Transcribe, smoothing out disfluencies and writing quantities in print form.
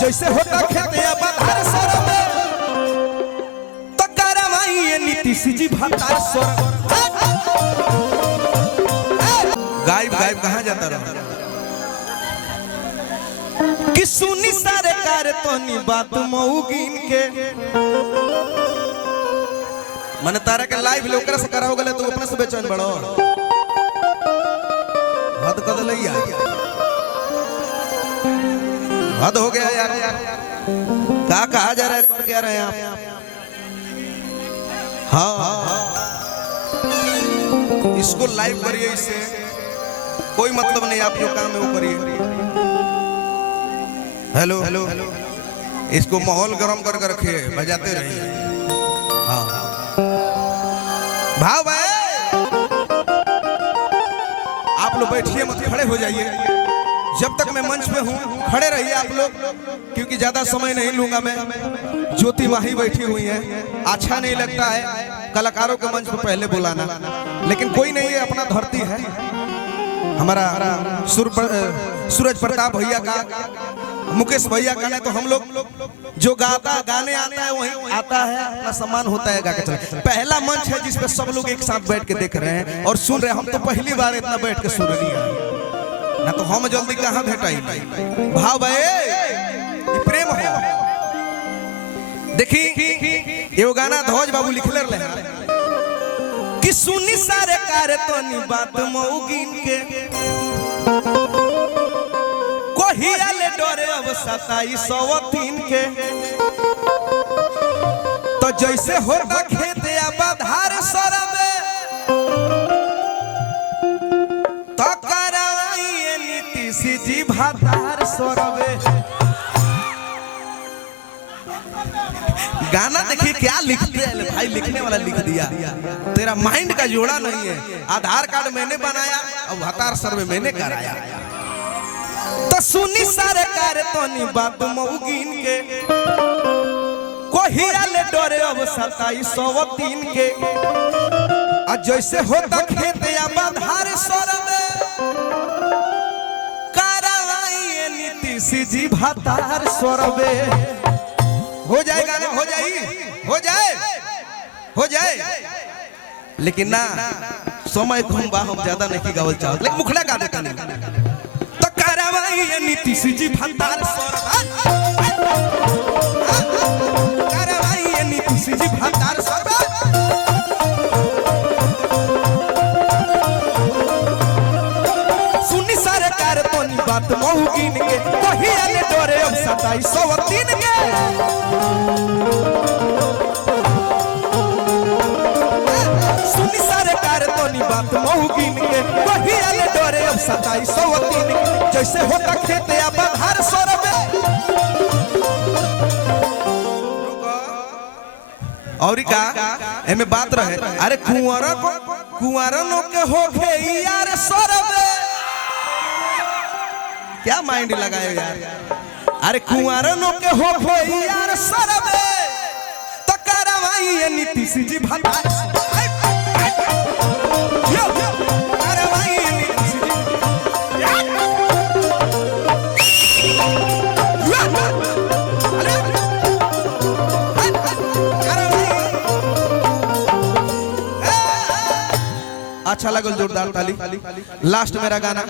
जैसे होता खेते बधार सरब तो करवाई नीतीश जी भतार सरब। गायब गायब कहाँ जाता रहा कि सुनी सरकार तोनी बात मऊगिन के मन तारा के लाइव लोकरा से करा हो गले तो अपने से बेचैन बड़ो हद कद लइया हद हो गया यार। क्या कहा जा रहा है क्या रहे हैं आप? हाँ इसको लाइव करिए, इससे कोई मतलब नहीं, आप जो काम है वो करिए। हेलो हेलो इसको माहौल गर्म करके रखिए, बजाते रहिए। हाँ भाव भाई आप लोग बैठिए मत, खड़े हो जाइए। जब तक मैं मंच पे हूँ खड़े रहिए आप लोग, क्योंकि ज्यादा समय नहीं लूंगा मैं। ज्योति माही बैठी हुई है, अच्छा नहीं लगता है कलाकारों के मंच पे पहले बुलाना, लेकिन कोई नहीं है, अपना धरती है हमारा। सूरज प्रताप भैया का, मुकेश भैया का नहीं तो हम लोग जो गाने आता है वही आता है, अपना सम्मान होता है गा के चले। पहला मंच है जिसपे सब लोग एक साथ बैठ के देख रहे हैं और सुन रहे हैं। हम तो पहली बार इतना बैठ के सुन रही है ना, तो हम जल्दी कहाँ भेटाई भाव भाई, ये प्रेम है। देखी ये गाना ध्वज बाबू लिखले रहे कि सुनी सरकार तोनी बात मऊगिन के कोहियाले डरे अब 2703 के तो जैसे होता खेते बधार सरब तो करवाई नीतीश जी भतार सरब। गाना देखिए क्या लिख दिया भाई, लिखने वाला लिख दिया, तेरा माइंड का जोड़ा नहीं है। आधार कार्ड मैंने बनाया और भतार सर्वे मैंने कराया। तो सुनी सरकार तोनी बात मऊगिन के कोहियाले डरे अब 2703 के जैसे होता खेते बधार सरब करवाई नीतीश जी भतार सरब। हो जाएगा ना, हो जाए लेकिन ना समय कम बा, हम ज्यादा नहीं गावल चाहत, लेकिन मुखड़ा गा देता नहीं। तो करवाई नीतीश जी भतार सरब, करवाई नीतीश जी भतार सरब। सुनी सरकार तोनी बात मऊगिन के कोहियाले डरे अब 2703 के सुनी सरकार तोनी बात मऊगिन के कोहियाले डरे अब 2703 के जैसे होता खेते बधार सरब। और का एमे बात रहे, अरे कुंवरनो के होखे यार सरब। क्या माइंड लगाए यार, अरे कुंवरनो के होखे यार सरब तो करवाई नीतीश जी भतार सरब। अच्छा लगल, जोरदार ताली। लास्ट मेरा गाना